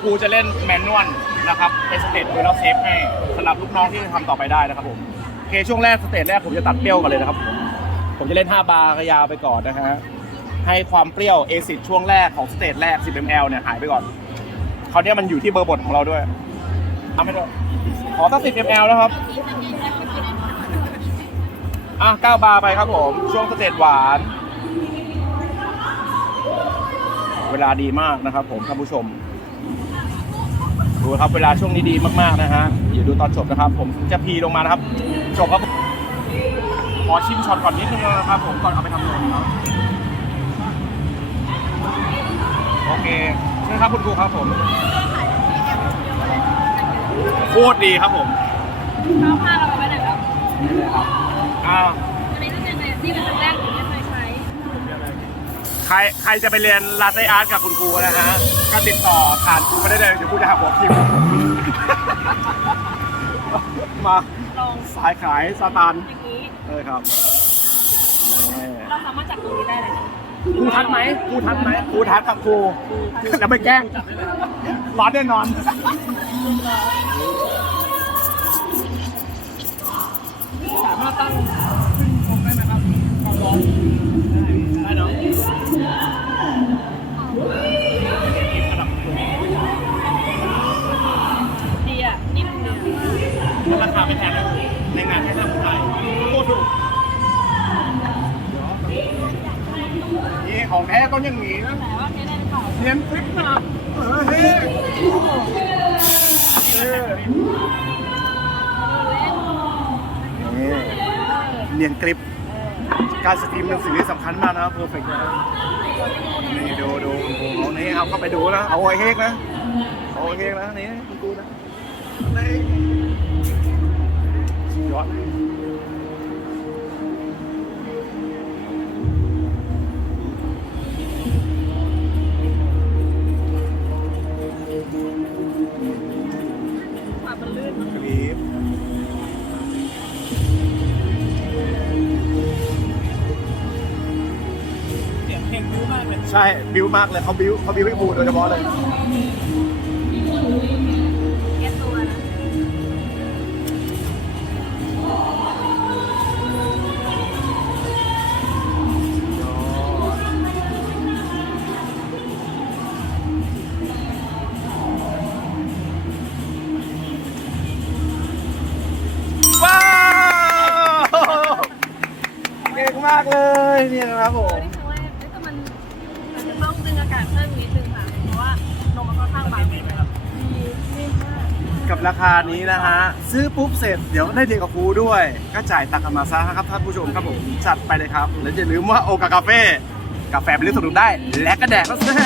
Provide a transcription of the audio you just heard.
ครูจะเล่นแมนนวลนะครับเป็นสเตจโดยเราเซฟให้สำหรับลูกน้องที่จะทำต่อไปได้นะครับผมโอเคช่วงแรกสเตจแรกผมจะตัดเปรี้ยวก่อนเลยนะครับ ผมจะเล่น 5 บาร์กยาวไปก่อนนะฮะให้ความเปรี้ยวเอซิดช่วงแรกของสเตจแรก 10 ml เนี่ยหายไปก่อนคราวเนี้ยมันอยู่ที่เบอร์บทของเราด้วยทำให้ด้วยขอสัก 10 ml นะครับอะ9บาร์ไปครับผม ช่วงสเตจหวาน เวลาดีมากนะครับผมท่านผู้ชม ดูครับเวลาช่วงนี้ดีมากๆนะฮะอย่าดูตอนจบนะครับ ผมจะพีลงมานะครับจบครับขอชิมช็อตก่อนนิดนึงนะครับ ผมก่อนเอาไปทำนมเนาะโอเคเชิญครับคุณครูครับผมโคตรดีครับผมข้าวผ้าเราไปไว้ไหนแล้วอ้าวอันนี้เป็นยังไงนี่เป็นครั้งแรกที่ไม่เคยใช้ ใค รใครจะไปเรียนลาเต้อาร์ตกับคุณครูนะฮะก็ติดต่อผ่านครูมาได้เลยเดี๋ยวครูจะหักหัวคิวมาลองสายขายซาตานอย่างนี้เลยครับนี่เราสามารถจับตรงนี้ได้เลยนะครูทัดไหมครูทัดไหมครูทัดกับครูแล้วไม่แกล้งร้อนแน่นอนาคาไม่แพงนะในงานแค่ทำไทยโคตรถูกนี่ของแท้ต้องอย่างนี้นะแต่ว่าใช้ได้หรือเปล่าเนียนฟลิปนะเออเฮ้เออนี่เนียนกริป การสตรีมเป็นสิ่งที่สำคัญมากนะครับเพอร์เฟกต์นี่ดูดูโอ้โหนี่เอาเข้าไปดูนะ เอาไอเฮกนะ เอาไอเฮกนะนี่คุณกูนะ ใช่บิวมากเลยเขาบิวเขาบิวให้บูโดยเฉพาะเลยแก้ตัวนะว้าวเก่งมากเลยนี่นะครับผม ต้องดึงอากาศเพิ่มนิดนึงค่ะ เพราะว่านมมันค่อนข้างบางดีนิ่มมากกับราคานี้นะฮะ ซื้อปุ๊บเสร็จเดี๋ยวได้เดียกับครูด้วย ก็จ่ายตังค์กันมาซะครับท่านผู้ชมครับผมจัดไปเลยครับ แล้วอย่าลืมว่าโอกากาเฟ่กาแฟเป็นเรื่องสนุกได้ และก็แดกก็เสื้อ